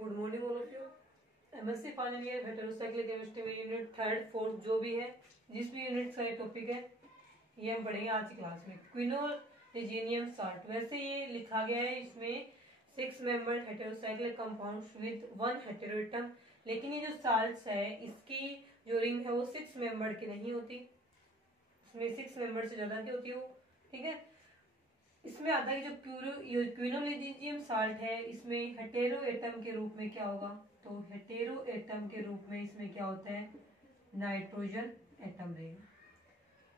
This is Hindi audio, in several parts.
Good morning all of you. MSc final year heterocyclic chemistry में यूनिट 3rd 4th जो भी है, जिस भी यूनिट का टॉपिक है, ये हम पढ़ेंगे आज की क्लास में। क्विनोलोजीनियम साल्ट, वैसे ये लिखा गया है इसमें 6 membered heterocyclic compounds with 1 heteroatom, लेकिन ये जो साल्ट्स है इसकी जो रिंग है वो 6 मेंबर्ड की नहीं होती, इसमें 6 मेंबर से ज्यादा की होती है वो, ठीक है। इसमें आता है जो क्विनोलोजीनियम साल्ट है इसमें हेटेरो एटम के रूप में क्या होगा, तो हेटेरो एटम के रूप में इसमें क्या होता है, नाइट्रोजन एटम रहेगा।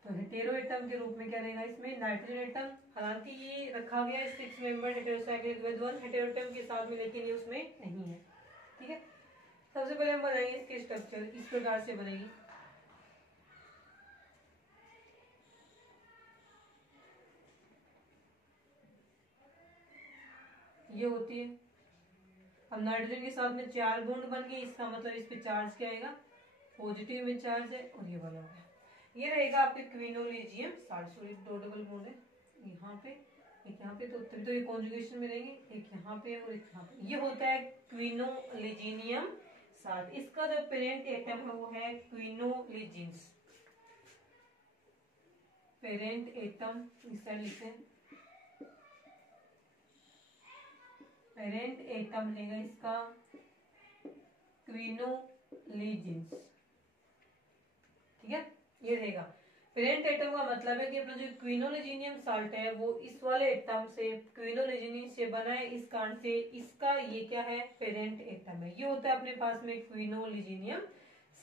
तो हेटेरो एटम के रूप में क्या रहेगा, इसमें नाइट्रोजन एटम। हालांकि ये रखा गया है 6 member heterocyclic with 1 hetero atom के साथ में, लेकिन ये उसमें नहीं है, ठीक है। सबसे पहले हम बनाएंगे इसकी स्ट्रक्चर, इस प्रकार से बनेगी। ये होती है, अब नाइट्रोजन के साथ में 4 बॉन्ड बन गए, इसका मतलब इस पे चार्ज क्या आएगा, पॉजिटिव में चार्ज है, और ये वाला हो गया। ये रहेगा आपके क्विनोलोजियम साल्ट। सॉरी, 2 डबल बॉन्ड है यहाँ पे, एक यहाँ पे, तो तभी तो ये कॉन्जुगेशन में रहेंगे, एक यहाँ पे और एक यहाँ पे। ये होता है क्विनोलोजीनियम साल्ट। इसका जो पेरेंट एटम है वो है क्विनोलोजिन्स। पेरेंट एटम इस साइड लिखते हैं, पेरेंट एटम रहेगा इसका क्विनोलोजिन्स, ठीक है। ये रहेगा पेरेंट एटम का मतलब है कि अपना जो क्विनोलोजीनियम साल्ट है वो इस वाले एटम से, क्विनोलोजीनियम से बना है, इस कारण से इसका ये क्या है, पेरेंट एटम है। ये होता है अपने पास में क्विनोलोजीनियम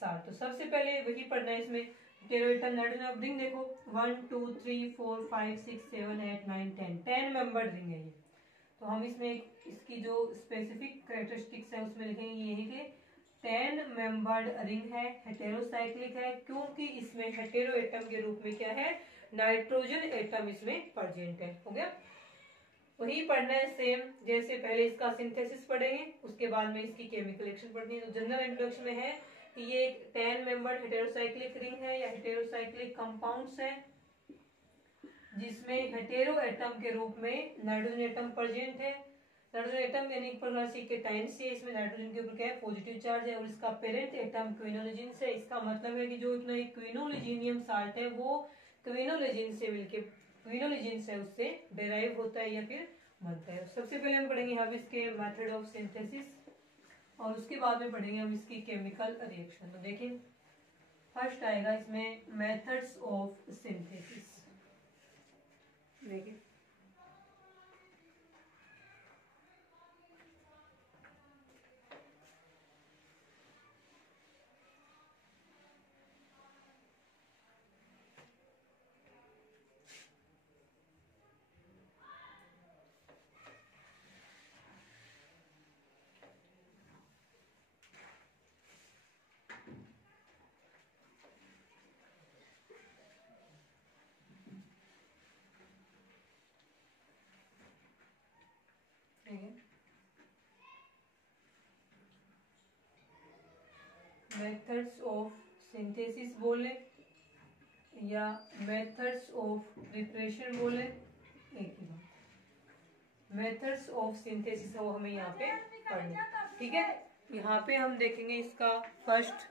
साल्ट। तो सबसे पहले वही पढ़ना है इसमें, हेटेरोएटम नाइट्रोजन। अब रिंग देखो 1 2 3 4 5 6 7 8 9 10 मेंबर्ड रिंग है ये। तो हम इसमें इसकी जो स्पेसिफिक कैरेक्टरिस्टिक्स है उसमें लिखेंगे यही के 10 मेंबर्ड रिंग है, हेटेरोसाइक्लिक है, क्योंकि इसमें हेटेरो एटम के रूप में क्या है, नाइट्रोजन एटम इसमें प्रेजेंट है। हो गया, वही पढ़ना है सेम जैसे पहले इसका सिंथेसिस पढ़ेंगे, उसके बाद में इसकी केमिकल रिएक्शन पढ़नी है। तो जनरल इंट्रोडक्शन में है कि ये एक 10 मेंबर्ड हेटेरोसाइक्लिक रिंग है या हेटेरोसाइक्लिक कंपाउंड्स है, जिसमें हेटेरो एटम के रूप में नाइट्रोजन एटम प्रेजेंट है। नाइट्रोजन एटम यानी एक प्रकार से केटाइन से, इसमें नाइट्रोजन के ऊपर क्या है, पॉजिटिव चार्ज है, और इसका पेरेंट एटम क्विनोलोजिन से। इसका मतलब है कि जो इतना एक क्विनोलोजीनियम साल्ट है वो क्विनोलोजिन से मिलके, क्विनोलोजिन से उससे डेराइव होता है या फिर बनता है। सबसे पहले हम पढ़ेंगे हम इसके मेथड ऑफ सिंथेसिस, और उसके बाद में पढ़ेंगे हम इसकी केमिकल रिएक्शन। तो देखिए फर्स्ट आएगा इसमें मेथड्स ऑफ सिंथेसिस। देखिए मेथड्स ऑफ सिंथेसिस बोले या मेथड्स ऑफ प्रिपरेशन बोले, एक ही बात। मेथड्स ऑफ सिंथेसिस वो हमें यहाँ पे पढ़ना, ठीक है। यहाँ पे हम देखेंगे इसका फर्स्ट,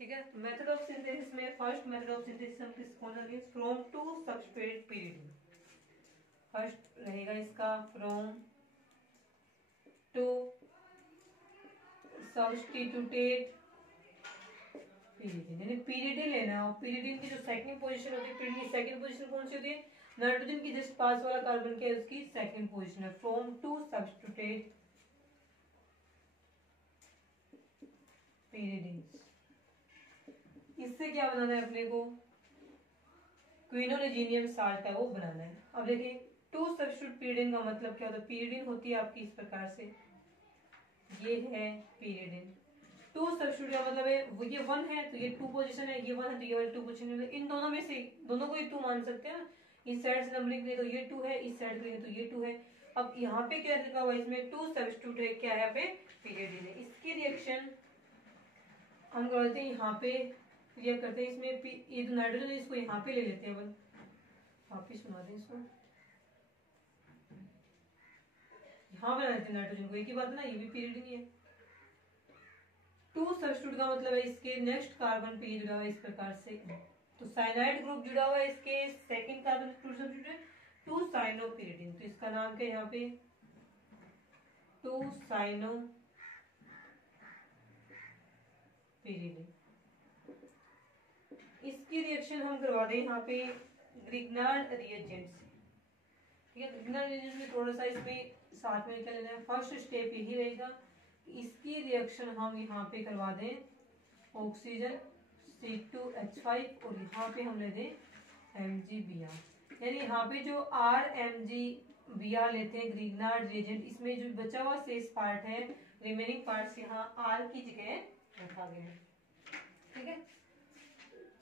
ठीक है। मेथड ऑफ सिंथेसिस में फर्स्ट मेथड ऑफ सिंथेसिस हम किस कौन सा, from two substrate period. First रहेगा इसका फ्रॉम टू सब्स्टिट्यूटेड पीरियडिन, यानी पीरियडिन लेना है। और पीरियडिन की जो सेकंड पोजीशन होती है, पीरियडिन की सेकंड पोजीशन कौन सी होती है, नाइट्रोजन की जस्ट पास वाला कार्बन क्या है, उसकी सेकंड पोजीशन है। फ्रॉम टू सब्स्टिट्यूटेड पीरियडिन, इससे क्या बनाना है अपने को, क्विनोलोजीनियम साल्ट है वो बनाना है। अब देखिए टू सब्स्टिट्यूट पीरियडिन का मतलब क्या होता है, पीरियडिन होती है आपकी इस प्रकार से, ये है पीरियडिन। टू सब्स्टिट्यूट का मतलब है ये 1 है तो ये 2 पोजीशन है, ये 1 है तो ये वाली 2 पोजीशन है। इन दोनों में से दोनों को ही 2 मान सकते हैं। इस साइड से नंबरिंग के लिए तो ये 2 है, इस साइड के लिए तो ये 2 है। अब यहाँ पे क्या लिखा हुआ है, इसमें 2 सब्स्टिट्यूट है, क्या है यहाँ पे, पीरियडिन है। इसकी रिएक्शन हम करते हैं यहाँ पे, रिएक्ट करते हैं इसमें, ये जो नाइट्रोजन है इसको यहाँ पे ले लेते हैं, वापिस बना दें इसको, यहाँ बना देते नाइट्रोजन को, एक ही बात है ना, ये भी पीरियड नहीं है। टू सब्स्टिट्यूट का मतलब है इसके नेक्स्ट कार्बन पे ये जुड़ा हुआ है इस प्रकार से, तो साइनाइड ग्रुप जुड़ा हुआ है इसके second carbon two substitute two cyanopyridine, तो इसका नाम क्या है यहाँ पे टू साइनोपिरिडिन। इसकी रिएक्शन हम करवा दें यहाँ पे ग्रिग्नार्ड रिएजेंट से, ठीक है। ग्रिग्नार्ड रिएजेंट में थोड़ा सा इसमें साथ में निकल लेना है। फर्स्ट स्टेप यही रहेगा, इसकी रिएक्शन हम यहाँ पे करवा दें ऑक्सीजन C2H5 और यहाँ पे हम ले दें MgBr, यानी यहाँ पे जो RMgBr लेते हैं ग्रिग्नार्ड रिएजेंट, इसमें जो बचा हुआ शेष पार्ट है, रिमेनिंग पार्ट्स यहाँ R की जगह रखा गया है, ठीक है।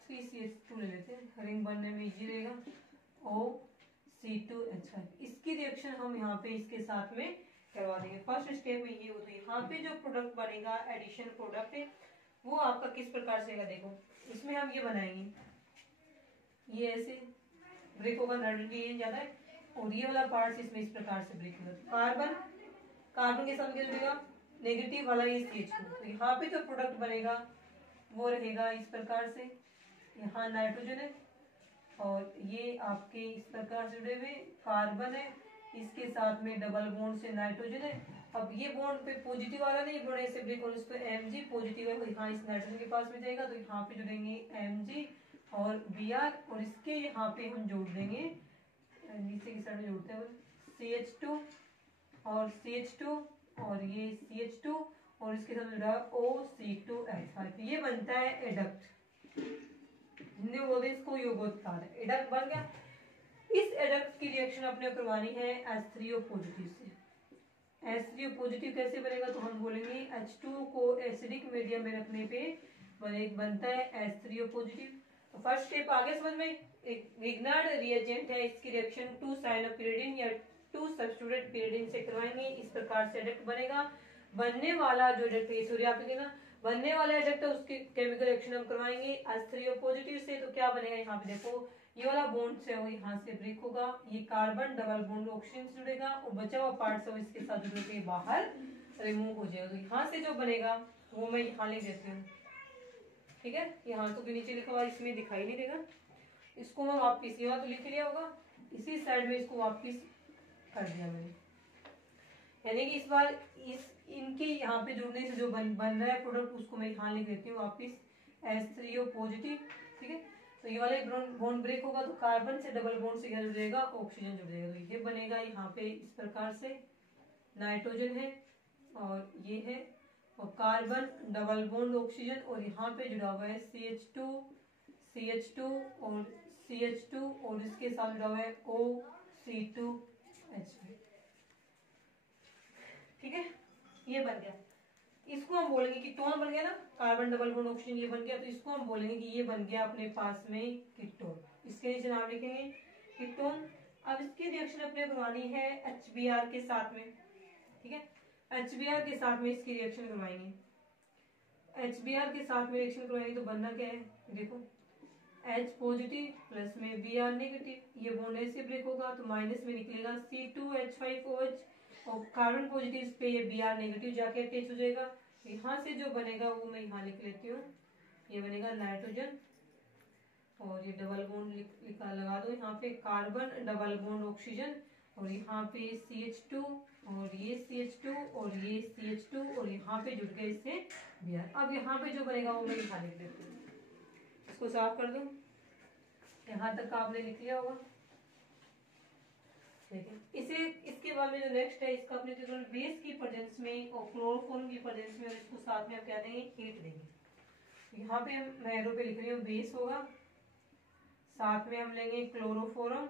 3CH2 ले लेते हैं, रिंग बनने में इजी रहेगा, OC2H5। इसकी रिएक्शन हम यहाँ पे इसके साथ में करवा देंगे। फर्स्ट स्टेप में ये हो, तो यहाँ पे जो प्रोडक्ट बनेगा एडिशन प्रोडक्ट है वो आपका किस प्रकार से, देखो इसमें हम ये बनाएंगे, ये ऐसे ब्रेक होगा, नाइट्रोजन ज्यादा है और ये वाला पार्ट इसमें इस प्रकार से ब्रेक होगा। कार्बन कार्बन के साथ क्या जुड़ेगा, नेगेटिव वाला ये CH2, तो यहाँ पे जो प्रोडक्ट बनेगा वो रहेगा इस प्रकार से, यहाँ नाइट्रोजन है और ये आपके इस प्रकार से जुड़े हुए कार्बन है, इसके साथ में डबल बॉन्ड से नाइट्रोजन है। अब ये बॉन्ड पे पॉजिटिव वाला नहीं, बॉन्ड ऐसे ब्रेक होने से Mg पॉजिटिव है, यहाँ इस नाइट्रोजन के पास में जाएगा, तो यहाँ पे जुड़ेंगे Mg और Br और इसके यहाँ पे हम जोड़ देंगे, नीचे की साइड में जोड़ते हैं CH2 और CH2 और ये CH2 और इसके साथ जुड़ा OC2H5, ये बनता है एडक्ट, हिंदी में बोलते हैं इसको योगोत्पाद, एडक्ट बन गया। इस एडक्ट की रिएक्शन अपने करवानी है H3O पॉजिटिव से। H3O पॉजिटिव कैसे बनेगा, तो हम बोलेंगे H2 को एसिडिक मीडियम में रखने पे बनता है H3O पॉजिटिव। तो फर्स्ट स्टेप आगे समझ में, एक ग्रिग्नार्ड रिएजेंट है, इसकी रिएक्शन टू साइनोपिरिडिन या टू सब्स्टिट्यूटेड पिरिडिन से करवाएंगे, इस प्रकार से एडक्ट बनेगा। बनने वाला जो एडक्ट है, सॉरी आप लिखना, बनने वाला एडक्ट है उसकी केमिकल रिएक्शन हम करवाएंगे H3O पॉजिटिव से, तो क्या बनेगा, यहाँ पे देखो ये वाला बॉन्ड से वो यहाँ से ब्रेक होगा, ये कार्बन डबल बॉन्ड ऑक्सीजन से जुड़ेगा और बचा हुआ पार्ट से इसके साथ जुड़ के बाहर रिमूव हो जाएगा, तो यहाँ से जो बनेगा वो मैं यहाँ लिख देती हूँ, ठीक है। यहाँ तो भी नीचे लिखा हुआ इसमें दिखाई नहीं देगा, इसको मैं वापिस, ये तो लिख लिया होगा, इसी साइड में इसको वापिस कर दिया मैंने, यानी कि इस बार इनके यहाँ पे जुड़ने से जो बन रहा है प्रोडक्ट उसको मैं यहाँ लिख देती हूँ वापिस H3O पॉजिटिव, ठीक है। तो ये वाले बॉन्ड ब्रेक होगा तो कार्बन से डबल बॉन्ड से क्या जुड़ेगा, ऑक्सीजन जुड़ जाएगा, तो ये बनेगा यहाँ पे इस प्रकार से, नाइट्रोजन है और ये है और कार्बन डबल बॉन्ड ऑक्सीजन और यहाँ पे जुड़ा हुआ है CH2 और CH2 और इसके साथ जुड़ा हुआ है OC2H5, ठीक है। ये बन गया, इसको हम बोलेंगे कि कीटोन बन गया ना, कार्बन डबल बॉन्ड ऑक्सीजन ये बन गया, तो इसको हम बोलेंगे कि ये बन गया अपने पास में कीटोन, इसके नीचे नाम लिखेंगे कीटोन। अब इसकी रिएक्शन अपने करवानी है HBr के साथ में, ठीक है, HBr के साथ में इसकी रिएक्शन करवाएंगे, HBr के साथ में रिएक्शन करवाएंगे तो बनना क्या है, देखो H पॉजिटिव प्लस में Br नेगेटिव, ये बॉन्ड ऐसे ब्रेक होगा तो माइनस में निकलेगा C2H5OH और कार्बन पॉजिटिव पे ये Br नेगेटिव जाके अटैच हो जाएगा, यहाँ से जो बनेगा वो मैं यहाँ लिख लेती हूँ, ये बनेगा नाइट्रोजन और ये डबल बॉन्ड लगा दो यहाँ पे, कार्बन डबल बॉन्ड ऑक्सीजन और यहाँ पे CH2 और ये CH2 और ये CH2 और यहाँ पे जुड़ गए इससे Br। अब यहाँ पे जो बनेगा वो मैं यहाँ लिख देती हूँ, इसको साफ कर दो, यहाँ तक आपने लिख लिया होगा, ठीक है। इसे इसके बाद में जो नेक्स्ट है इसका अपने बेस की प्रेजेंस में और क्लोरोफॉर्म की प्रेजेंस में और इसको साथ में हम क्या देंगे, हीट देंगे। यहाँ पे मैं एरो पे लिख रही हूँ बेस होगा, साथ में हम लेंगे क्लोरोफॉर्म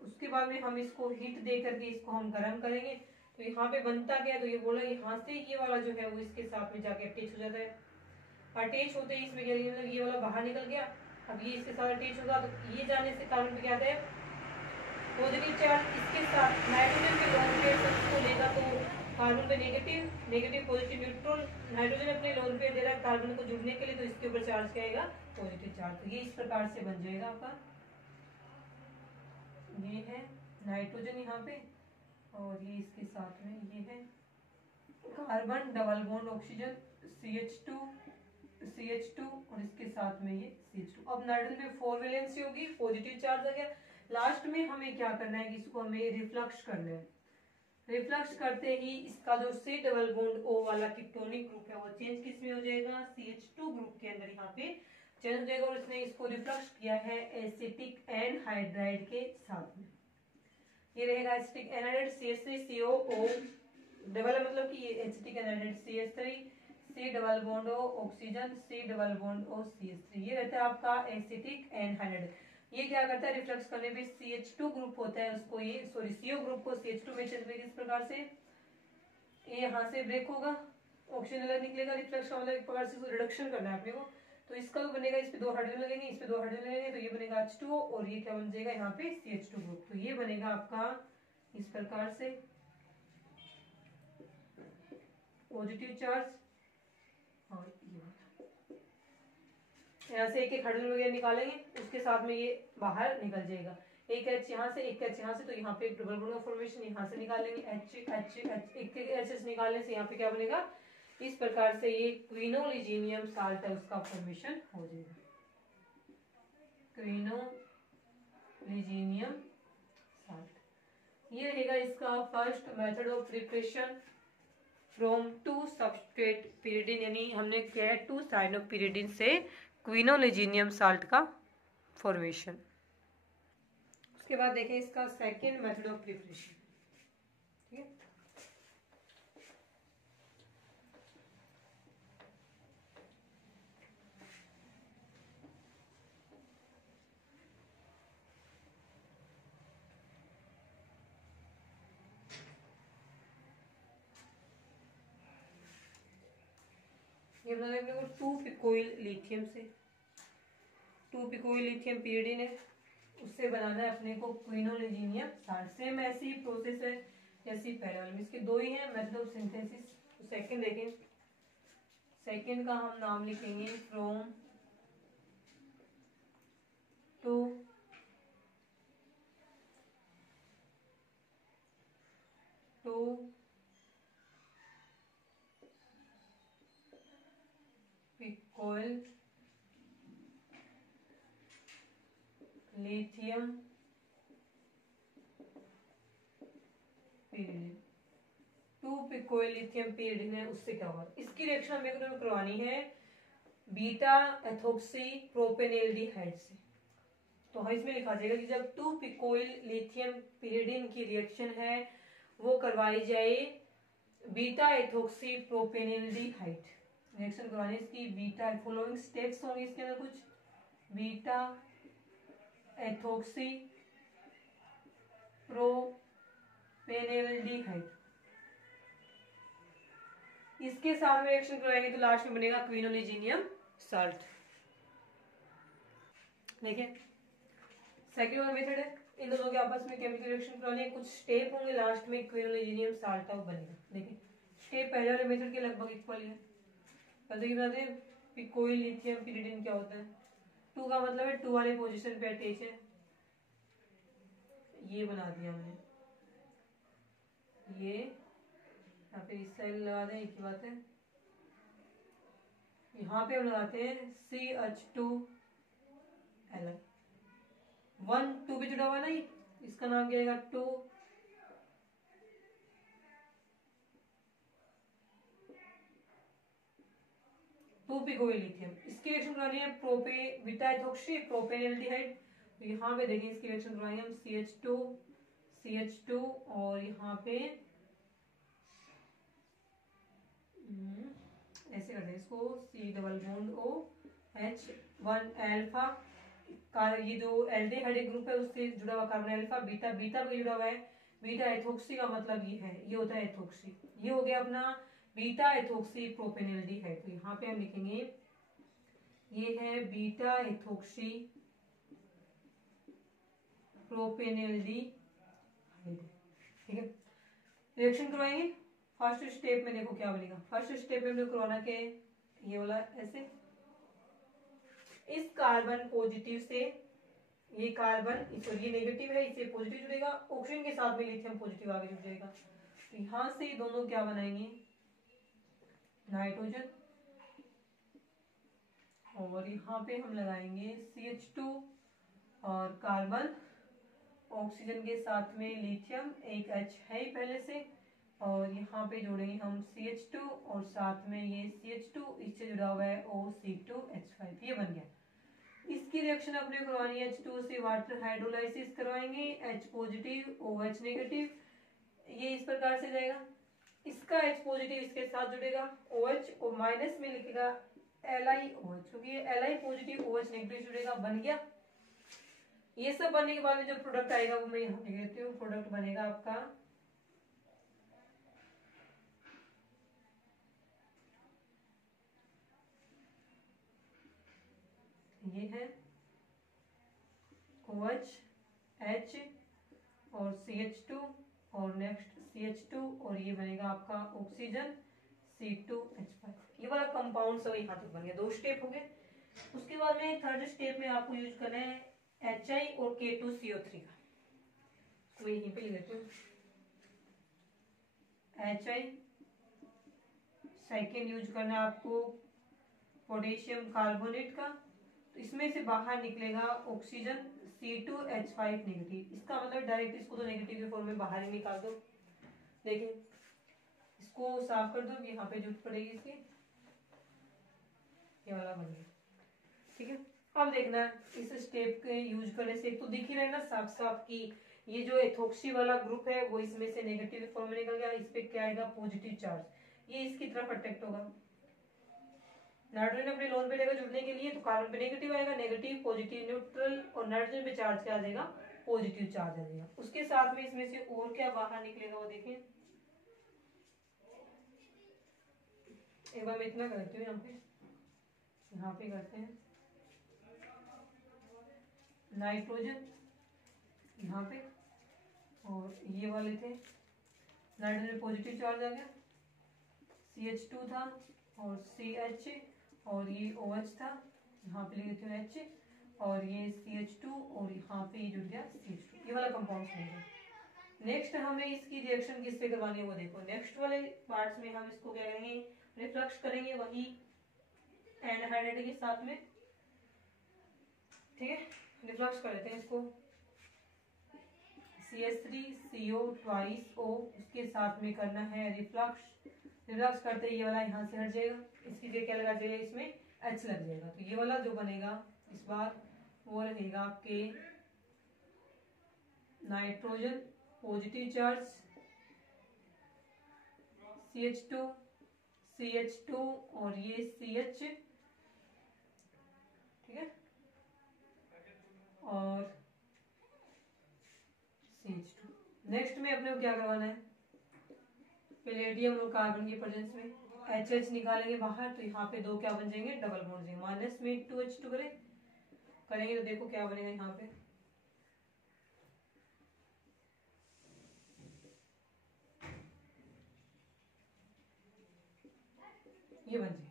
उसके बाद में हम इसको हीट दे करके इसको हम गर्म करेंगे। तो यहाँ पे बनता क्या है, तो ये बोला यहाँ से ये वाला जो है वो इसके साथ में जाके अटैच हो जाता है, अटैच होते ही इसमें क्या ये वाला बाहर निकल गया, अब ये इसके साथ अटैच होगा तो ये जाने से कार्बन पे क्या आता है पॉजिटिव चार्ज, इसके साथ नाइट्रोजन के लोन पेयर से इसको लेगा तो कार्बन पे नेगेटिव पॉजिटिव न्यूट्रल, नाइट्रोजन अपने लोन पेयर दे रहा है कार्बन को जुड़ने के लिए, तो इसके ऊपर चार्ज क्या आएगा, पॉजिटिव चार्ज। तो ये इस प्रकार से बन जाएगा आपका, ये है नाइट्रोजन यहाँ पे, और ये इसके साथ में ये है carbon double bond oxygen CH2 और इसके साथ में ये CH2। अब नाइट्रोजन में 4 वैलेंसी होगी, पॉजिटिव चार्ज आ गया। लास्ट में हमें क्या करना है कि इसको हमें रिफ्लक्स करना है। रिफ्लक्स करते ही इसका जो C डबल बॉन्ड O वाला कीटोनिक ग्रुप है वो चेंज किस में हो जाएगा, CH2 ग्रुप के अंदर यहाँ पे चेंज हो जाएगा। और इसने इसको रिफ्लक्स किया है एसिटिक एनहाइड्राइड के साथ में। ये रहेगा एसिटिक एनहाइड्राइड CH3COO डबल, मतलब कि ये acetic anhydride CH3 C double bond O oxygen C double bond O CH3, ये रहता है आपका एसिटिक एनहाइड्राइड। ये क्या करता है, रिफ्लक्स करने पे CH2 ग्रुप होता है उसको ये सॉरी CO ग्रुप को CH2 में चेंज करेगा। इस प्रकार से ये यहाँ से ब्रेक होगा, ऑक्सीजन अलग निकलेगा। रिफ्लक्स का मतलब एक प्रकार से रिडक्शन करना है अपने को। तो इसका जो बनेगा, इस पे 2 हाइड्रोजन लगेंगे, इस पे 2 हाइड्रोजन लगेंगे, तो ये बनेगा H2O और ये क्या बन जाएगा यहाँ पे CH2 ग्रुप। तो ये बनेगा आपका इस प्रकार से पॉजिटिव चार्ज। और यहाँ से एक हाइड्रोजन वगैरह निकालेंगे, उसके साथ में ये बाहर निकल जाएगा। एक H यहाँ से, एक H यहाँ से, तो यहाँ पे एक डबल बॉन्ड का फॉर्मेशन यहाँ से निकालेंगे, एक H निकालने से यहाँ पे क्या बनेगा, इस प्रकार से ये क्विनोलिजीनियम साल्ट है उसका फॉर्मेशन हो जाएगा। क्विनोलिजीनियम साल्ट ये रहेगा इसका first method of preparation from 2 substrate pyridine, यानी हमने किया है 2 साइनोपिरिडिन से क्विनोलिजीनियम साल्ट का फॉर्मेशन। उसके बाद देखें इसका सेकेंड मेथड ऑफ प्रिपरेशन। ठीक है, ये बना अपने को 2 पिकोइल लिथियम से, 2 पिकोइल लिथियम pyridine है, उससे बनाना है अपने को क्विनोलिजीनियम साल्ट। सेम ऐसी ही प्रोसेस है जैसी पहले वाले में, इसके 2 ही हैं मेथड ऑफ सिंथेसिस। तो सेकंड देखें, सेकंड का हम नाम लिखेंगे from 2 picolyl lithium pyridine। 2 picolyl lithium pyridine है, उससे क्या होगा, इसकी रिएक्शन हमें करवानी है बीटा एथोक्सी प्रोपेनॉल्डिहाइड से। तो हाँ, इसमें लिखा जाएगा कि जब 2 पिकोइल लिथियम pyridine की रिएक्शन है वो करवाई जाए बीटा एथोक्सी प्रोपेनॉल्डिहाइड। रिएक्शन करवानी इसकी बीटा, फॉलोइंग स्टेप्स होंगे इसके अंदर कुछ, बीटा एथोक्सी प्रोपेनॉल्डिहाइड, इसके साथ में रिएक्शन करवाएंगे तो लास्ट में बनेगा क्विनोलिजीनियम साल्ट। देखिए सेकंड वाला मेथड है, इन दोनों के आपस में केमिकल रिएक्शन करवाने कुछ स्टेप होंगे, लास्ट में क्विनोलिजीनियम साल्ट बनेगा। देखिए स्टेप पहले वाले मेथड के लगभग इक्वल है। पहले की बताते हैं पिकोइल लिथियम pyridine क्या होता है, 2 का मतलब है 2 वाले पोजीशन पे अटैच है, ये बना दिया हमने, ये यहाँ पे इस साइड लगा दें, एक ही बात है। यहाँ पे हम लगाते हैं CH2L, 1 2 भी जुड़ा हुआ है ना, ये इसका नाम क्या रहेगा 2 पिकोइल लिथियम। इसकी रिएक्शन करानी है बीटा एथोक्सी प्रोपेनॉल्डिहाइड। तो यहाँ पे देखिए इसकी रिएक्शन करवाएंगे हम CH2 और यहाँ पे ऐसे करते हैं इसको, C double bond O H1 alpha का, ये जो एल्डिहाइड ग्रुप है उससे जुड़ा हुआ कार्बन अल्फा, बीटा पे जुड़ा हुआ है बीटा एथोक्सी का मतलब ये है, ये होता है एथोक्सी। ये हो गया अपना बीटा एथोक्सी प्रोपेनॉल्डिहाइड। तो यहाँ पे हम लिखेंगे ये है बीटा एथोक्सी प्रोपेनॉल्डिहाइड। ठीक है, रिएक्शन करवाएंगे। फर्स्ट स्टेप में देखो क्या बनेगा, फर्स्ट स्टेप में करवाना क्या है, ये वाला ऐसे, इस कार्बन पॉजिटिव से ये कार्बन ये नेगेटिव है, इससे पॉजिटिव जुड़ेगा, ऑक्सीजन के साथ में लिथियम पॉजिटिव आगे जुड़ जाएगा। तो यहाँ से दोनों क्या बनाएंगे, नाइट्रोजन, और यहाँ पे हम लगाएंगे CH2 और कार्बन, ऑक्सीजन के साथ में लिथियम, एक H है ही पहले से, और यहाँ पे जोड़ेंगे हम CH2 और साथ में ये CH2, इससे जुड़ा हुआ है OC2H5, ये बन गया। इसकी रिएक्शन अपने करवानी है H2 से वाटर हाइड्रोलाइसिस करवाएंगे, H पॉजिटिव OH नेगेटिव, ये इस प्रकार से जाएगा। इसका H पॉजिटिव इसके साथ जुड़ेगा, OH और माइनस में लिखेगा LiOH, क्योंकि ये Li पॉजिटिव OH नेगेटिव जुड़ेगा, बन गया। ये सब बनने के बाद में जो प्रोडक्ट आएगा वो मैं यहाँ लिख देती हूँ। प्रोडक्ट बनेगा आपका ये है OH, H और CH2 और नेक्स्ट CH2 और ये बनेगा आपका ऑक्सीजन C2H5। ये वाला कंपाउंड सब यहाँ तक बन गया, 2 स्टेप हो गए। उसके बाद में थर्ड स्टेप में आपको यूज करना है HI और K2CO3 का, तो यहीं पे लिख देती हूँ HI। सेकेंड यूज करना है आपको पोटेशियम कार्बोनेट का, तो इसमें से बाहर निकलेगा ऑक्सीजन C2H5 नेगेटिव। इसका मतलब डायरेक्ट इसको तो नेगेटिव के फॉर्म में बाहर ही निकाल दो। देखिए इसको साफ कर दो, यहाँ पे जरूरत पड़ेगी इसकी, ये वाला बन गया, ठीक है। अब देखना इस स्टेप के यूज करने से एक तो दिख ही रहा है ना साफ साफ कि ये जो एथोक्सी वाला ग्रुप है वो इसमें से नेगेटिव फॉर्म में निकल गया, इस पे क्या आएगा, पॉजिटिव चार्ज, ये इसकी तरफ अट्रैक्ट होगा। नाइट्रोजन अपने लोन पे लेकर जुड़ने के लिए तो कार्बन पे नेगेटिव आएगा, नेगेटिव पॉजिटिव न्यूट्रल, और नाइट्रोजन पे चार्ज क्या आ जाएगा, पॉजिटिव चार्ज आ जाएगा। उसके साथ में इसमें से और क्या बाहर निकलेगा वो देखें। एक बार मैं इतना करती हूँ, यहाँ पे करते हैं नाइट्रोजन यहाँ पे, और ये वाले थे नाइट्रोजन पॉजिटिव चार्ज आ गया, CH2 था और CH, और ये OH था, यहाँ पे लिख देते हैं H, और ये CH2 और यहाँ पे जुड़ गया CH2, ये वाला कंपाउंड बन गया। नेक्स्ट हमें इसकी रिएक्शन किससे करवानी है वो देखो। नेक्स्ट वाले पार्ट्स में हम इसको क्या करेंगे, रिफ्लक्स करेंगे वही एनहाइड्राइड के साथ में, ठीक है। रिफ्लक्स कर लेते हैं इसको, CH3CO ट्वाइस O, उसके साथ में करना है रिफ्लक्स। रिफ्लक्स करते ये वाला यहाँ से हट जाएगा, इसकी जगह क्या लगा जाएगा, इसमें H लग जाएगा, तो ये वाला जो बनेगा इस बार वो रहेगा आपके nitrogen positive charge, CH2 CH2 और ये CH, ठीक है, और CH2। नेक्स्ट में अपने को क्या करवाना है, पैलेडियम और कार्बन की प्रेजेंस में HH निकालेंगे बाहर, तो यहाँ पे 2 क्या बन जाएंगे, डबल बॉन्ड जाएंगे, माइनस में 2H2 करेंगे तो देखो क्या बनेगा, यहाँ पे ये बन जाएगा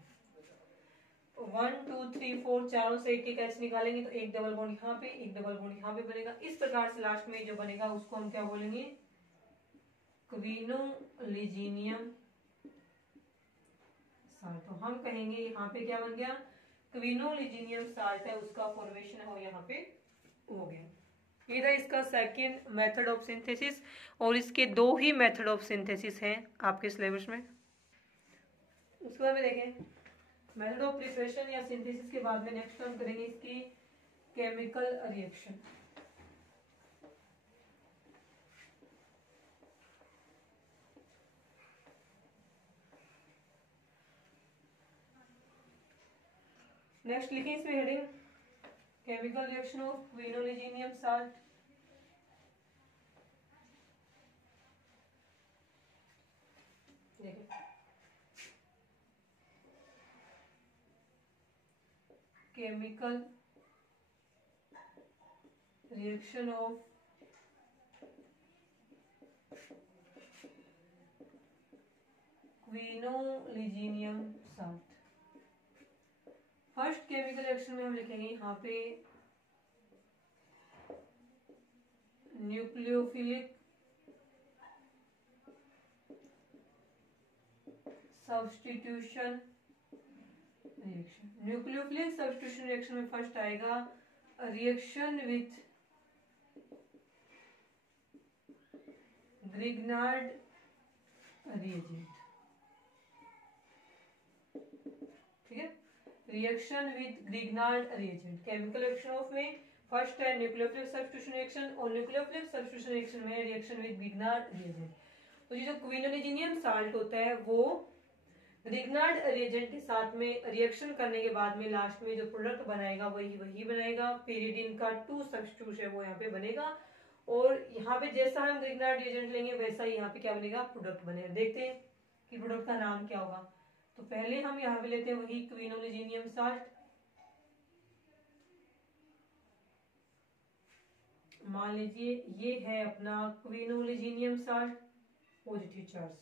1 2 3 4, चारों से एक एक H निकालेंगे तो एक डबल बॉन्ड यहाँ पे, एक डबल बॉन्ड यहाँ पे बनेगा। इस प्रकार से लास्ट में जो बनेगा उसको हम क्या बोलेंगे, क्विनोलिजीनियम साल्ट। तो हम कहेंगे यहाँ पे क्या बन गया, क्विनोलिजीनियम साल्ट है, उसका फॉर्मेशन हो यहाँ पे हो गया। ये था इसका सेकेंड मेथड ऑफ सिंथेसिस, और इसके 2 ही मेथड ऑफ सिंथेसिस हैं आपके सिलेबस में। उसके बाद में देखें मेथड ऑफ प्रिपरेशन या सिंथेसिस के बाद में नेक्स्ट हम करेंगे इसकी केमिकल रिएक्शन। नेक्स्ट लिखें इसमें heading chemical reaction of quinolizinium salt. देखिए chemical reaction of quinolizinium salt. First chemical reaction में हम लिखेंगे यहाँ पे nucleophilic substitution reaction. Nucleophilic substitution reaction में फर्स्ट आएगा रिएक्शन विथ ग्रिग्नार्ड रिएजेंट। ठीक है, reaction with Grignard reagent. Chemical reaction of में फर्स्ट है न्यूक्लियोफिलिक सब्स्टिट्यूशन रिएक्शन, और न्यूक्लियोफिलिक सब्स्टिट्यूशन रिएक्शन में रिएक्शन विथ ग्रिग्नार्ड रिएजेंट। तो ये जो क्विनोलिजिनियम साल्ट होता है वो ग्रिग्नार्ड रिएजेंट के साथ में रिएक्शन करने के बाद में लास्ट में जो प्रोडक्ट बनाएगा वही बनाएगा। पेरिडीन का 2 सब्स्टिट्यूट है वो यहाँ पे बनेगा, और यहाँ पे जैसा हम ग्रिग्नार्ड रिएजेंट लेंगे वैसा ही यहाँ पे क्या बनेगा, प्रोडक्ट बनेगा। देखते हैं कि प्रोडक्ट का नाम क्या होगा। तो पहले हम यहाँ पे लेते हैं वही क्विनोलिजिनियम साल्ट। मान लीजिए ये है अपना क्विनोलिजिनियम साल्ट, पॉजिटिव चार्ज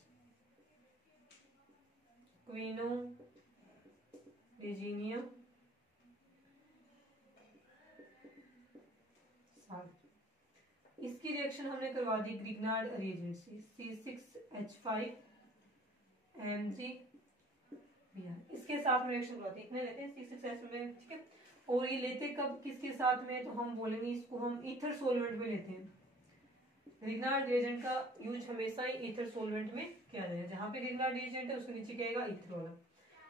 क्विनोलिजिनियम साल्ट। इसकी रिएक्शन हमने करवा दी ग्रिग्नार्ड रिएजेंट से, C6H5Mg। इसके साथ में रिएक्शन करवाते हैं, इतने लेते हैं C6H5 में। ठीक है, और ये लेते कब किसके साथ में, तो हम बोलेंगे इसको हम ईथर सोलवेंट में लेते हैं। ग्रिग्नार्ड रिएजेंट का यूज हमेशा ही ईथर सोलवेंट में किया जाएगा। जहां पे ग्रिग्नार्ड रिएजेंट है उसके नीचे क्या आएगा, ईथर वाला।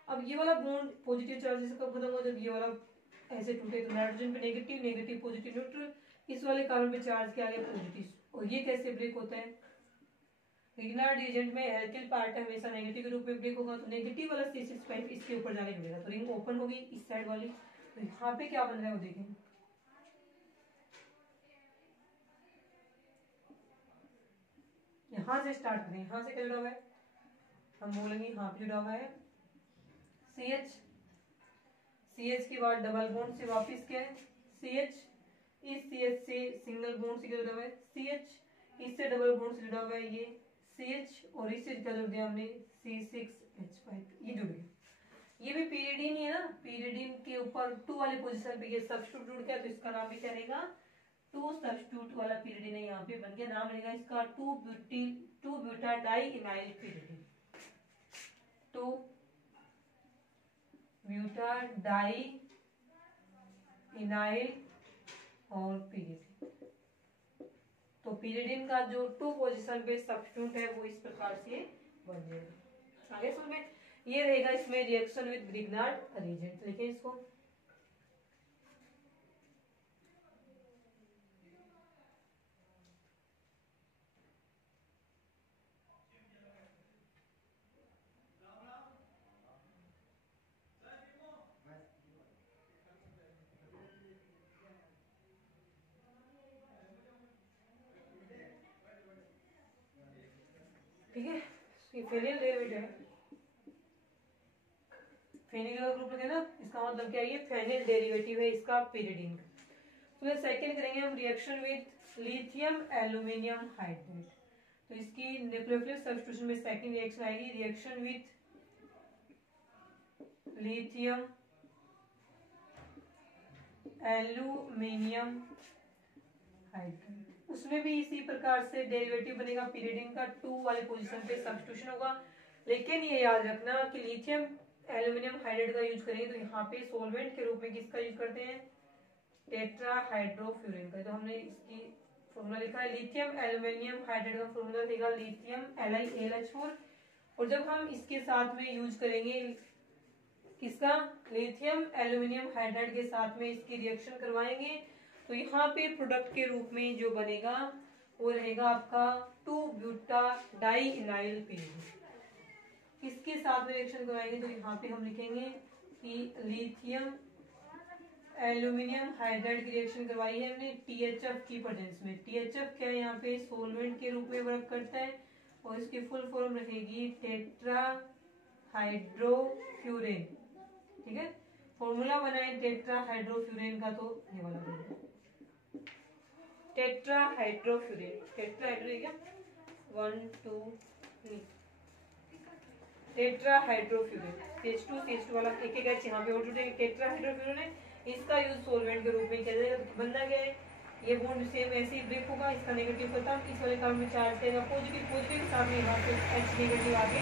अब ये वाला बॉन्ड पॉजिटिव चार्ज से कब खत्म हो, जब ये वाला ऐसे टूटे, तो नाइट्रोजन पे नेगेटिव नेगेटिव पॉजिटिव न्यूट्रल, इस वाले कार्बन पे चार्ज क्या आ गया, पॉजिटिव। और ये कैसे ब्रेक होता है, ग्रिग्नार्ड रिएजेंट में एल्किल पार्ट हमेशा नेगेटिव के रूप में ब्रेक होगा, तो नेगेटिव वाला C6 इसके ऊपर जाके जुड़ेगा, तो रिंग ओपन होगी इस साइड वाली। तो यहाँ पे क्या बन रहा है वो देखें, यहाँ से स्टार्ट करें। यहाँ से क्या जुड़ा हुआ है, हम बोलेंगे यहाँ पे जुड़ा हुआ है CH। CH के बाद डबल बॉन्ड से वापस क्या है CH, इस CH से सिंगल बॉन्ड से क्या जुड़ा हुआ है CH, इससे डबल बॉन्ड से जुड़ा हुआ है ये CH, और इससे क्या जोड़ दिया हमने C6H5, ये जुड़ गया। ये भी पीरियडिन ही है ना, पीरियडिन के ऊपर 2 वाले पोजीशन पे ये सब्स्टिट्यूट जुड़ गया, तो इसका नाम भी क्या रहेगा, 2 सब्स्टिट्यूट वाला पीरियडिन है, यहाँ पे बन गया। नाम रहेगा इसका 2-ब्यूटाडाइइनाइल पीरियडिन, 2-ब्यूटाडाइइनाइल और पीरियडिन। तो पीरियडिन का जो 2 पोजीशन पे सब्स्टिट्यूट है वो इस प्रकार से बन जाएगा। आगे समझ में, ये रहेगा इसमें रिएक्शन विद ग्रिग्नार्ड रिएजेंट। लिखिए इसको, ठीक है। ये फेनिल डेरिवेटिव है, फेनिल का ग्रुप है ना, इसका मतलब क्या है, ये फेनिल डेरिवेटिव है इसका पीरियडिन का। तो सेकंड करेंगे हम reaction with lithium aluminium hydrate. तो इसकी न्यूक्लियोफिलिक सब्स्टिट्यूशन में सेकंड रिएक्शन आएगी reaction with lithium aluminium hydrate. उसमें भी इसी प्रकार से डेरिवेटिव बनेगा, पीरियडिन का 2 वाले पोजीशन पे सब्स्टिट्यूशन होगा। लेकिन ये याद रखना कि लिथियम एल्यूमिनियम हाइड्रेट का यूज करेंगे तो यहाँ पे सोलवेंट के रूप में किसका यूज करते हैं, टेट्राहाइड्रोफ्यूरिन का। तो हमने इसकी फॉर्मूला लिखा है लिथियम एल्यूमिनियम हाइड्रेट का फॉर्मूला देगा लिथियम LiAlH4। और जब हम इसके साथ में यूज करेंगे किसका, लिथियम एल्यूमिनियम हाइड्रेट के साथ में इसकी रिएक्शन करवाएंगे, तो यहाँ पे प्रोडक्ट के रूप में जो बनेगा वो रहेगा आपका 2-ब्यूटाडाइइनाइल पीरियडिन। इसके साथ में रिएक्शन करवाएंगे तो यहाँ पे हम लिखेंगे कि लिथियम एल्यूमिनियम हाइड्राइड की रिएक्शन करवाई है हमने THF की प्रेजेंस में। THF क्या है, यहाँ पे सोलवेंट के रूप में वर्क करता है, और इसकी फुल फॉर्म रहेगी टेट्रा हाइड्रोफ्यूरेन। ठीक है, फॉर्मूला बनाए टेट्रा हाइड्रोफ्यूरेन का, तो ये वाला बनेगा tetra hydrofuran. Tetra hydro 1 2 3 tetra hydrofuran, CH2 वाला एक एक यहाँ पे और जुड़ेंगे। टेट्रा हाइड्रोफ्यूरेन है, इसका यूज सोलवेंट के रूप में किया जाएगा। बनना क्या है, ये बॉन्ड सेम ऐसे ही ब्रेक होगा, इसका नेगेटिव खत्म, इस वाले कार्बन में चार्ज देगा पॉजिटिव, पॉजिटिव के साथ में यहाँ पे H नेगेटिव आगे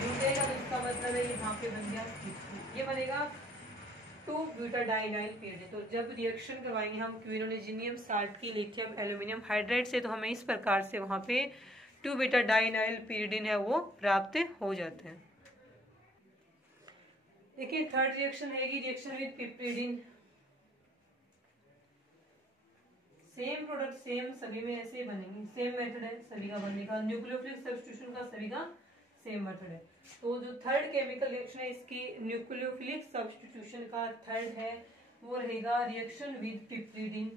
जुड़ जाएगा, तो इसका मतलब है यहाँ पे बन गया C3। ये बनेगा 2-ब्यूटाडाइनाइल पीरियड। तो जब रिएक्शन करवाएंगे हम क्विनोलोजिनियम साल्ट की लिथियम एल्यूमिनियम हाइड्राइड से, तो हमें इस प्रकार से वहाँ पे 2-ब्यूटाडाइनाइल पीरियडिन है वो प्राप्त हो जाते हैं। देखिए थर्ड रिएक्शन है reaction with piperidine. Same product same सभी में ऐसे बनेंगे, सेम मेथड है सभी का बनने का, न्यूक्लियोफिलिक सब्स्टिट्यूशन का सभी का सेम मेथड है। तो जो थर्ड केमिकल रिएक्शन है इसकी न्यूक्लियोफिलिक सब्स्टिट्यूशन का थर्ड है वो रहेगा रिएक्शन विद पिपरिडिन।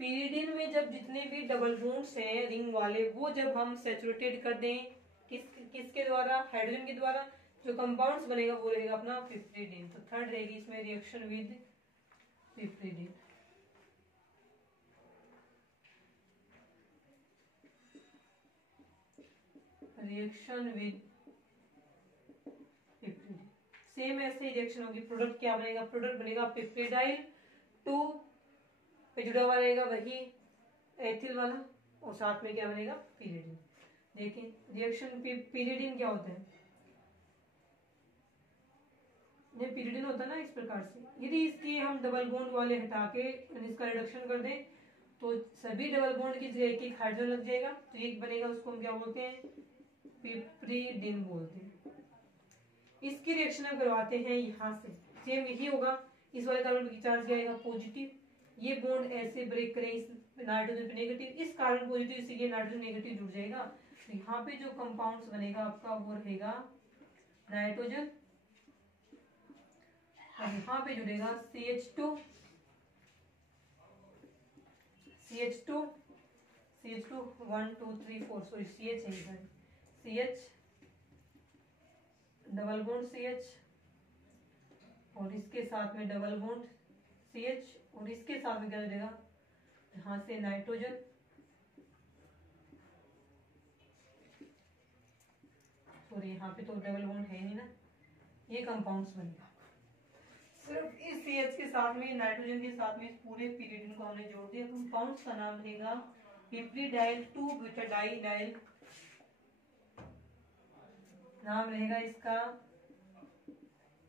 पिरिडिन में जब जितने भी डबल बॉन्ड्स हैं रिंग वाले वो जब हम सैचुरेटेड कर दें किसके द्वारा, हाइड्रोजन के द्वारा, जो कंपाउंड्स बनेगा वो रहेगा अपना पिपरिडिन। तो थर्ड रहेगी इसमें reaction with piperidine. Reaction with piperidine same ऐसे ही रिएक्शन होगी। प्रोडक्ट क्या बनेगा, प्रोडक्ट बनेगा पिपरिडाइल 2 पे जुड़ा हुआ रहेगा वही एथिल वाला, और साथ में क्या बनेगा पिरिडिन। देखिए रिएक्शन पिरिडिन क्या होता है, ये पिरिडिन होता है ना इस प्रकार से। यदि इसके हम डबल बॉन्ड वाले हटा के इसका रिडक्शन कर दें तो सभी डबल बॉन्ड की जगह एक एक हाइड्रोजन लग जाएगा, तो एक बनेगा, उसको हम क्या बोलते हैं पिपरिडिन बोलते हैं। इसकी रिएक्शन हम करवाते हैं यहाँ से, सेम यही होगा, इस वाले कार्बन की चार्ज क्या आएगा पॉजिटिव, ये बॉन्ड ऐसे ब्रेक करें इस नाइट्रोजन पे नेगेटिव, इस कार्बन पॉजिटिव से ये नाइट्रोजन नेगेटिव जुड़ जाएगा, तो यहाँ पे जो कंपाउंड्स बनेगा आपका वो रहेगा नाइट्रोजन, और यहाँ पे जुड़ेगा CH2 1 2 3 4 सॉरी CH है, CH डबल बॉन्ड CH और इसके साथ में डबल बॉन्ड CH और इसके साथ में क्या जुड़ेगा यहाँ से नाइट्रोजन, सॉरी यहाँ पे तो डबल बॉन्ड है नहीं ना, ये कंपाउंड्स बनेगा। सिर्फ इस CH के साथ में नाइट्रोजन के साथ में इस पूरे पिरिडिन को हमने जोड़ दिया। कंपाउंड्स का नाम रहेगा पिपरिडाइल 2-ब्यूटाडाइनाइल, नाम रहेगा इसका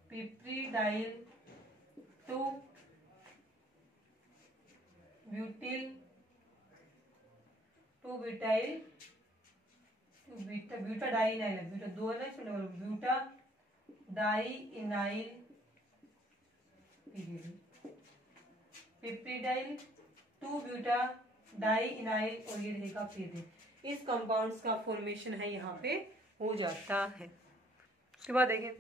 पिपरिडाइल 2-ब्यूटाडाइनाइल, ब्यूटा दो है ना इसमें, ब्यूटाडाइनाइल पिपरिडाइल 2-ब्यूटाडाइनाइल और ये रहेगा पिरिडिन। इस कंपाउंड्स का फॉर्मेशन है यहाँ पे हो जाता है। उसके बाद देखिए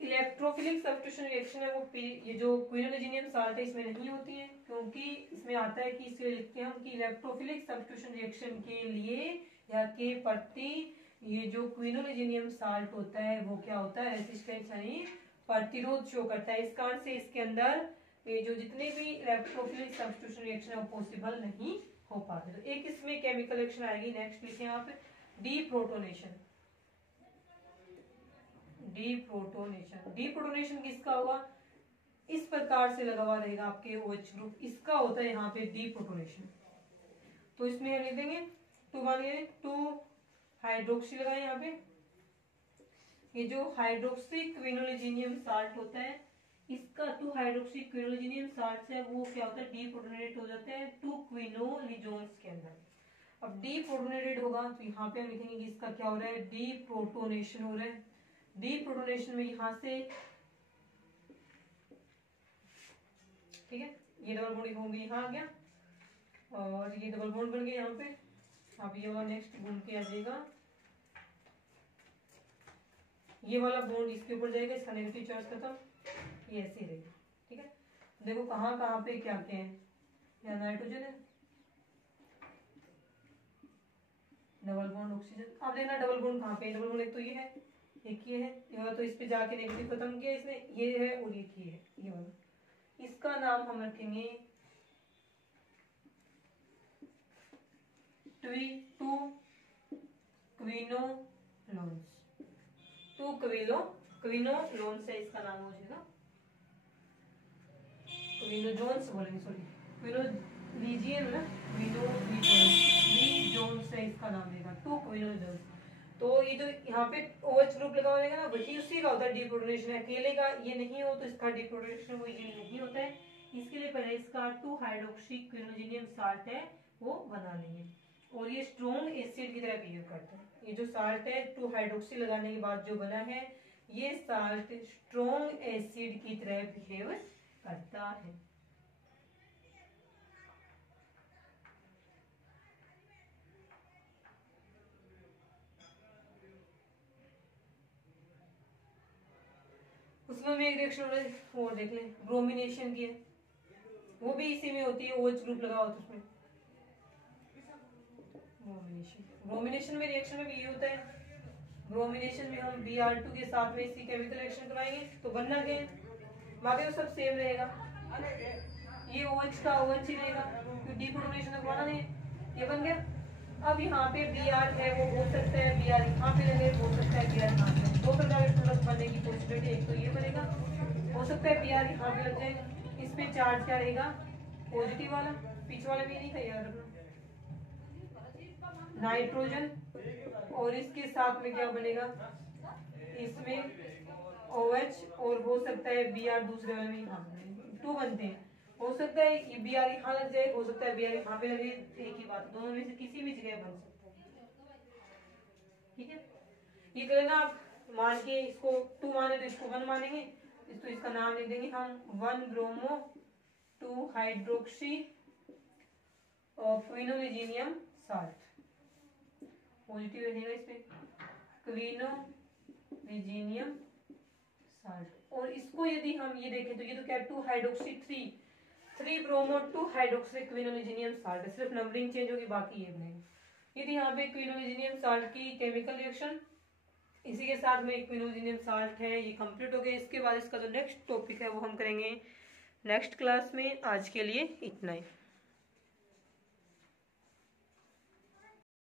इलेक्ट्रोफिलिक सब्स्टिट्यूशन रिएक्शन है वो ये जो क्विनोलोजिनियम साल्ट है इसमें नहीं होती है, क्योंकि इसमें आता है कि इसके लिखते हैं हम कि इलेक्ट्रोफिलिक सब्स्टिट्यूशन रिएक्शन के लिए या के प्रति ये जो क्विनोलोजिनियम साल्ट होता है वो क्या होता है रेजिस्टेंस यानी प्रतिरोध शो करता है। इस कारण से इसके अंदर ये जो जितने भी इलेक्ट्रोफिलिक सब्स्टिट्यूशन रिएक्शन है वो पॉसिबल नहीं हो पाते। तो एक इसमें केमिकल रिएक्शन आएगी, नेक्स्ट लिखिए आप डीप्रोटोनेशन। डीप्रोटोनेशन किसका होगा, इस प्रकार से लगा हुआ रहेगा आपके OH ग्रुप, इसका होता है यहाँ पे डीप्रोटोनेशन। तो इसमें हम लिख देंगे 2 मानिए 2 हाइड्रोक्सी लगाए यहाँ पे, ये जो हाइड्रोक्सी क्विनोलोजिनियम साल्ट होता है इसका 2 हाइड्रोक्सी क्विनोलोजिनियम साल्ट से वो क्या होता है डीप्रोटोनेटेड हो जाते हैं 2 क्विनोलिजोन्स के अंदर। अब डीप्रोटोनेटेड होगा तो यहाँ पे हम लिखेंगे कि इसका क्या हो रहा है डीप्रोटोनेशन हो रहा है। डीप्रोटोनेशन में यहाँ से ठीक है ये डबल बॉन्ड होंगे यहाँ आ गया और ये डबल बॉन्ड बन गया यहाँ पे। अब ये वाला नेक्स्ट बॉन्ड पे आ जाएगा, ये वाला बॉन्ड इसके ऊपर जाएगा, इसका नेगेटिव चार्ज खत्म, ये ऐसे ही रहेगा। ठीक है देखो कहाँ कहाँ पे क्या क्या है, यहाँ नाइट्रोजन है, डबल बॉन्ड ऑक्सीजन। अब देखना डबल बॉन्ड कहाँ पे, डबल बॉन्ड एक तो ये है एक ये है, ये वाला तो इस पे जाके नेगेटिव खत्म किया इसने, ये है और एक ये है ये वाला, इसका नाम हम रखेंगे 2 क्विनोलोन्स। 2 क्विनोलोन्स है इसका नाम हो जाएगा, क्विनोजोन्स बोलेंगे सॉरी क्विनोलिजियम ना, क्विनोलिजोन्स है इसका नाम देगा, 2 क्विनोलिजोन्स। तो ये जो यहाँ पे OH ग्रुप लगा होगा ना, वही उसी का होता है डिप्रोटोनेशन। अकेले का ये नहीं हो तो इसका डिप्रोटोनेशन वो ये नहीं होता है। इसके लिए पहले इसका 2 हाइड्रोक्सी क्विनोलिजियम साल्ट है वो बना लेंगे, और ये स्ट्रॉन्ग एसिड की तरह बिहेव करता है। ये जो साल्ट है 2 हाइड्रोक्सी लगाने के बाद जो बना है, ये साल्ट स्ट्रॉन्ग एसिड की तरह बिहेव करता है। उसमें हम एक रिएक्शन और देख लें, ब्रोमिनेशन की है, वो भी इसी में होती है, OH ग्रुप लगा होता है उसमें। ब्रोमिनेशन में रिएक्शन में भी ये होता है। ब्रोमिनेशन में हम Br2 के साथ में इसी केमिकल रिएक्शन कराएंगे तो बनना क्या है, बाकी तो सब सेम रहेगा, ये OH का OH ही रहेगा क्योंकि डिप्रोटोनेशन करवाना नहीं, ये बन गया। अब यहाँ पे Br है वो हो सकता है Br यहाँ पे लगे, हो सकता है Br यहाँ पे, 2 प्रकार के प्रोडक्ट बनने की पॉसिबिलिटी, एक तो ये बनेगा, हो सकता है Br यहाँ पे लग जाए। इस पे चार्ज क्या रहेगा, पॉजिटिव वाला, पीछे वाला भी नहीं था याद रखना, नाइट्रोजन, और इसके साथ में क्या बनेगा, इसमें OH, और हो सकता है Br दूसरे वाले में यहाँ 2 बनते हैं, हो सकता है ये Br यहाँ लग जाए, हो सकता है Br यहाँ पे लगे, एक ही बात, दोनों में से किसी भी जगह बन सकता है। ठीक है, ये करना आप मान के, इसको 2 माने तो इसको 1 मानेंगे, तो इसका नाम लिख देंगे हम 1 ब्रोमो 2 हाइड्रोक्सी क्विनोलिजिनियम साल्ट, पॉजिटिव रहेगा इस पे, क्विनोलिजिनियम साल्ट। और इसको यदि हम ये देखें तो ये तो क्या 2 हाइड्रोक्सी 3 ब्रोमो 2 हाइड्रोक्सी क्विनोलिजिनियम साल्ट है, सिर्फ नंबरिंग चेंज होगी, बाकी ये बनेगा। यदि यहाँ पे क्विनोलिजिनियम साल्ट की केमिकल रिएक्शन इसी के साथ में क्विनोलिजिनियम साल्ट है, ये कंप्लीट हो गया। इसके बाद इसका जो नेक्स्ट टॉपिक है वो हम करेंगे नेक्स्ट क्लास में। आज के लिए इतना ही।